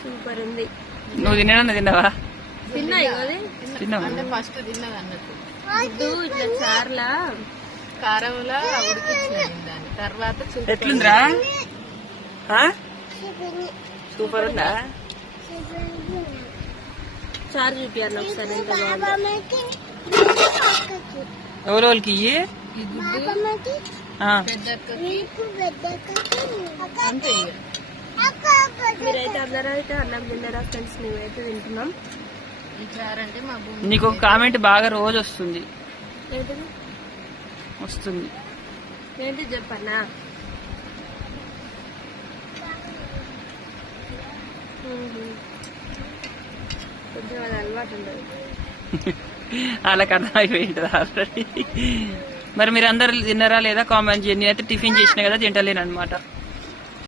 Super ఉంది. నువ్వు తిన్నావా? తిన్నా అంటే ఫస్ట్ తిన్నది అన్నట్టు గుడ్డు ఇట్లా చార్లా కారంలా ఉడికించినది దాన్ని. తర్వాత ఎట్లుందిరా? సూపర్ ఉందా? చారు చూపియాలి ఒకసారి. ఎవరికి ఇయ్యి మీరైతే అందరైతే అన్నం తిన్నారా ఫ్రెండ్స్? మేమైతే తింటున్నాం. నీకు ఒక కామెంట్ బాగా రోజు వస్తుంది. ఏంటిది వస్తుంది? ఏంటి చెప్పన్నా? కొంచెం అది అలవాటు ఉండదు. వాళ్ళకి అర్థమైపోయింది ఆల్రెడీ. మరి మీరు అందరు తిన్నారా లేదా కామెంట్ చేయండి. నేనైతే టిఫిన్ చేసిన కదా తింటలేను అనమాట.